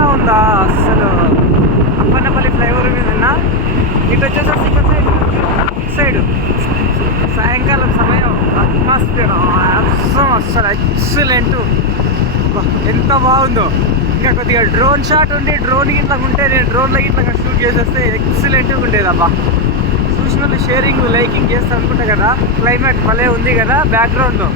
చాలా ఉందా అసలు. అప్పన్నపల్లి ఫ్లైఓవర్ మీద ఉన్నా, ఇటు వచ్చేసరికి ఇటు సైడ్ సాయంకాలం సమయం అట్మాస్ఫియర్ అస్సలు ఎక్సలెంట్. ఎంత బాగుందో. ఇంకా కొద్దిగా డ్రోన్ షాట్ ఉండి డ్రోన్ ఇట్లా ఉంటే నేను డ్రోన్లో ఇట్లా షూట్ చేసేస్తే ఎక్సలెంట్గా ఉండేదబ్బా. చూసిన వాళ్ళు షేరింగ్ లైకింగ్ చేస్తారు అనుకుంటా కదా. క్లైమేట్ భలే ఉంది కదా బ్యాక్గ్రౌండ్లో.